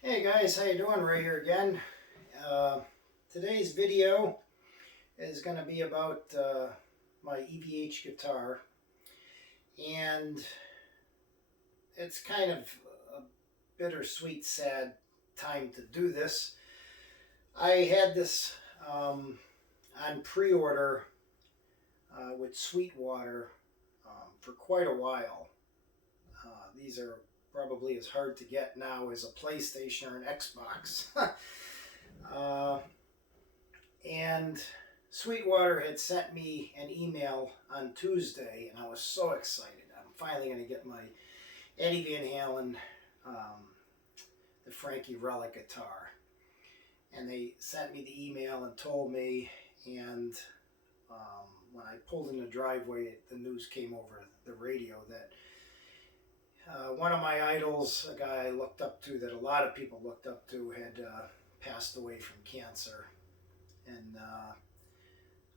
Hey guys, how you doing? Ray here again. Today's video is going to be about my EVH guitar, and it's kind of a bittersweet, sad time to do this. I had this on pre-order with Sweetwater for quite a while. These are probably as hard to get now as a PlayStation or an Xbox. uh, and Sweetwater had sent me an email on Tuesday, and I was so excited. I'm finally going to get my Eddie Van Halen, um, the Frankie Relic guitar. And they sent me the email and told me, and when I pulled in the driveway, the news came over the radio that one of my idols, a guy I looked up to, that a lot of people looked up to, had passed away from cancer. And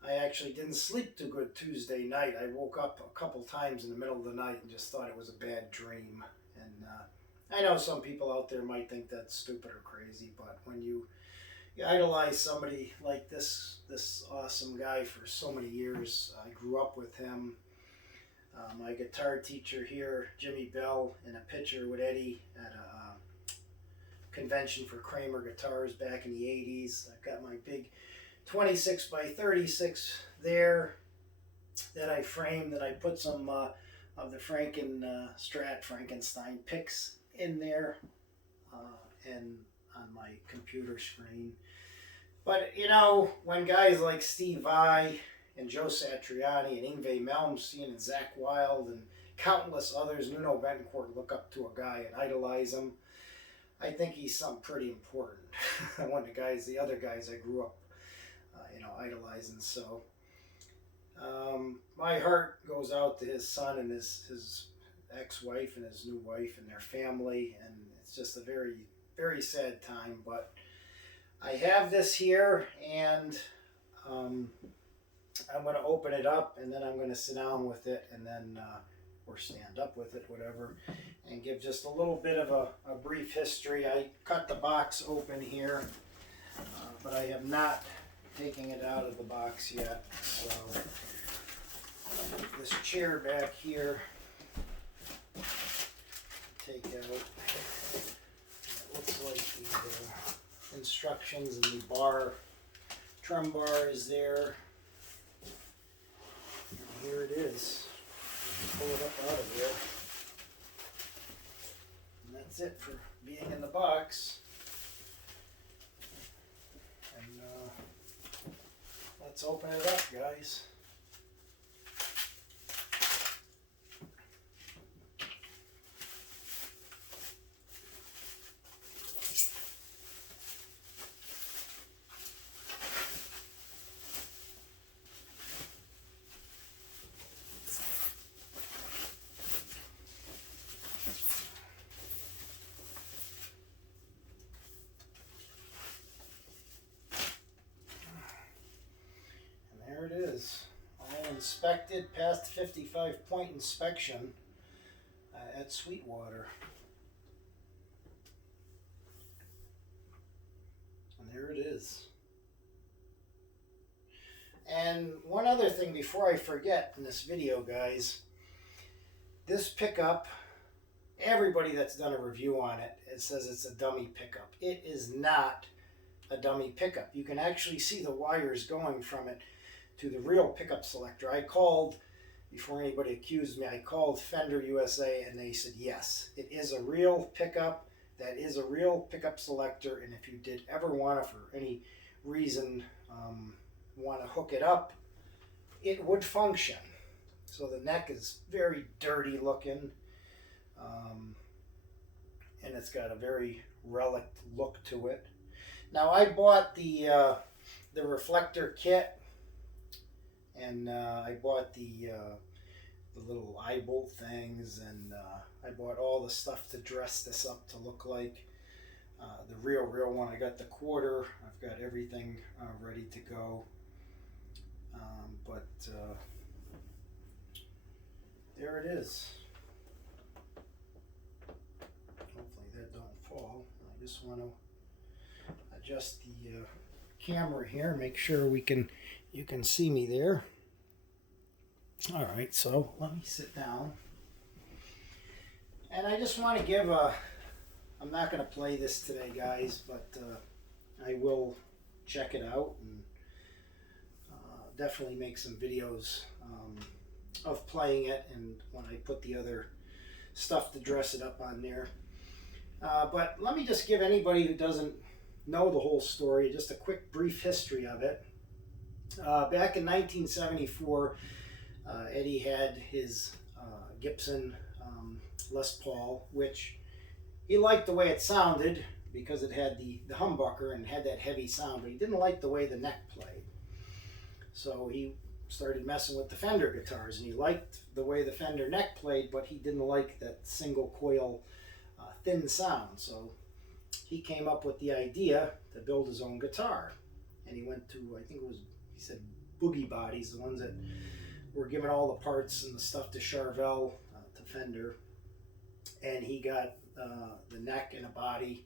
I actually didn't sleep too good Tuesday night. I woke up a couple times in the middle of the night and just thought it was a bad dream. And I know some people out there might think that's stupid or crazy, but when you idolize somebody like this awesome guy for so many years, I grew up with him. My guitar teacher here, Jimmy Bell, in a picture with Eddie at a convention for Kramer guitars back in the 80s. I've got my big 26 by 36 there that I framed, that I put some of the Frankenstein picks in there and on my computer screen. But you know, when guys like Steve Vai and Joe Satriani and Yngwie Malmsteen and Zakk Wylde and countless others, Nuno Betancourt, look up to a guy and idolize him, I think he's something pretty important. One of the other guys I grew up, idolizing. So my heart goes out to his son and his ex-wife and his new wife and their family, and it's just a very, very sad time. But I have this here, and I'm going to open it up, and then I'm going to sit down with it, and then or stand up with it, whatever, and give just a little bit of a brief history. I cut the box open here, but I have not taken it out of the box yet. So this chair back here, take out. It looks like the instructions and the trim bar is there. And here it is. Pull it up out of there. And that's it for being in the box. And let's open it up, guys. There it is, all inspected, passed 55-point inspection at Sweetwater. And there it is. And one other thing before I forget in this video, guys, this pickup, everybody that's done a review on it, it says it's a dummy pickup. It is not a dummy pickup. You can actually see the wires going from it to the real pickup selector. I called, before anybody accused me, I called Fender USA, and they said yes, it is a real pickup. That is a real pickup selector, and if you did ever want to, for any reason, want to hook it up, it would function. So the neck is very dirty looking, and it's got a very relic look to it. Now I bought the reflector kit, and I bought the little eye bolt things, and I bought all the stuff to dress this up to look like the real one. I got the quarter. I've got everything ready to go. But there it is. Hopefully that don't fall. I I just want to adjust the camera here, make sure you can see me there. All right, so let me sit down. And I just want to give I'm not going to play this today, guys, but I will check it out and definitely make some videos of playing it, and when I put the other stuff to dress it up on there. But let me just give anybody who doesn't know the whole story just a quick brief history of it. Back in 1974, Eddie had his Gibson Les Paul, which he liked the way it sounded because it had the humbucker and had that heavy sound, but he didn't like the way the neck played. So he started messing with the Fender guitars, and he liked the way the Fender neck played, but he didn't like that single coil thin sound. So he came up with the idea to build his own guitar, and he went to, I think it was, he said Boogie Bodies, the ones that were giving all the parts and the stuff to Charvel, to Fender, and he got the neck and a body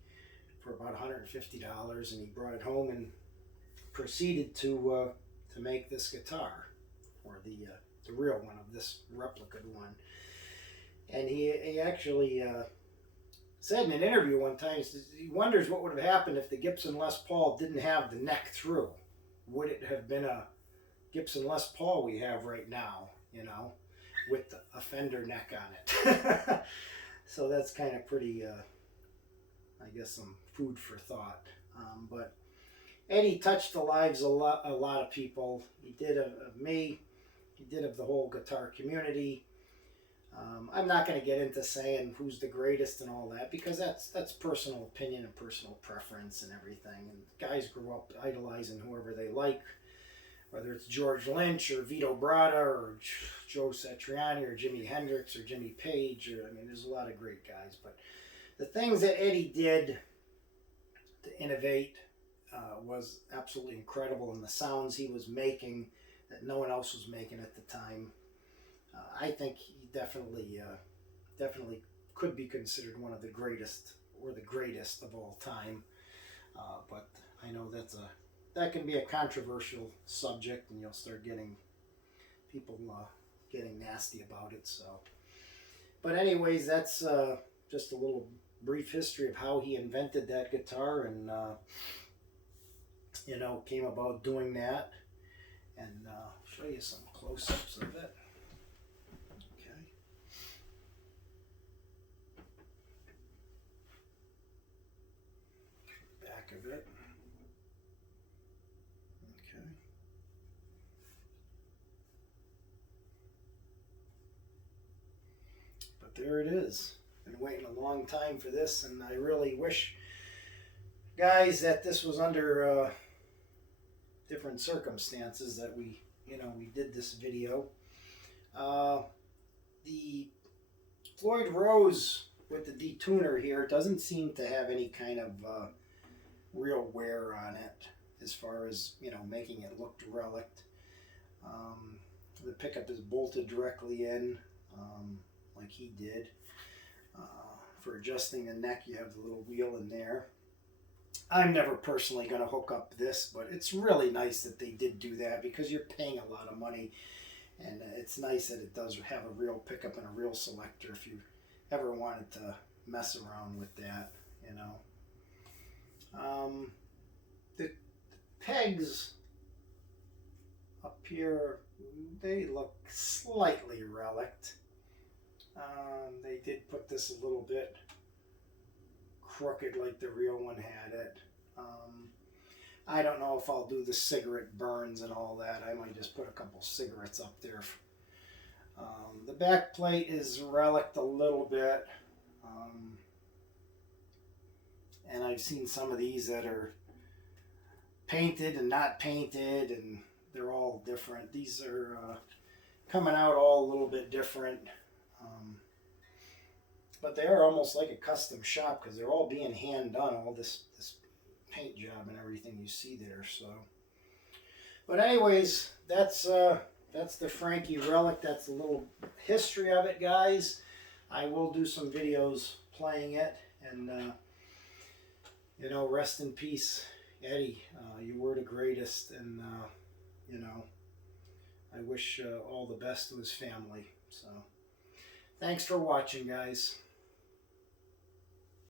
for about $150, and he brought it home and proceeded to make this guitar, or the real one of this replica one. And he actually said in an interview one time, he wonders what would have happened if the Gibson Les Paul didn't have the neck through. Would it have been a Gibson Les Paul we have right now, you know, with a Fender neck on it? So that's kind of pretty, I guess, some food for thought. But Eddie touched the lives of a lot of people. He did of me. He did of the whole guitar community. I'm not going to get into saying who's the greatest and all that, because that's personal opinion and personal preference and everything. And guys grew up idolizing whoever they like, whether it's George Lynch or Vito Bratta or Joe Satriani or Jimi Hendrix or Jimmy Page. I mean, there's a lot of great guys. But the things that Eddie did to innovate was absolutely incredible, and the sounds he was making that no one else was making at the time. I think he definitely could be considered one of the greatest, or the greatest of all time. But I know that can be a controversial subject, and you'll start getting people getting nasty about it. So, but anyways, that's just a little brief history of how he invented that guitar, and you know, came about doing that. And show you some close-ups of it. Okay. Back of it. Okay. But there it is. Been waiting a long time for this, and I really wish, guys, that this was under different circumstances that we did this video. The Floyd Rose with the detuner here doesn't seem to have any kind of real wear on it, as far as, you know, making it look derelict. The pickup is bolted directly in, like he did. For adjusting the neck, you have the little wheel in there. I'm never personally going to hook up this, but it's really nice that they did do that, because you're paying a lot of money, and it's nice that it does have a real pickup and a real selector if you ever wanted to mess around with that, you know. The pegs up here, they look slightly relict. They did put this a little bit crooked like the real one had it. I don't know if I'll do the cigarette burns and all that. I might just put a couple cigarettes up there. The back plate is relict a little bit. And I've seen some of these that are painted and not painted, and they're all different. These are coming out all a little bit different. But they are almost like a custom shop, because they're all being hand done, all this paint job and everything you see there. So, but anyways, that's the Frankie Relic. That's a little history of it, guys. I will do some videos playing it, and you know, rest in peace, Eddie. You were the greatest, and you know, I wish all the best to his family. So, thanks for watching, guys.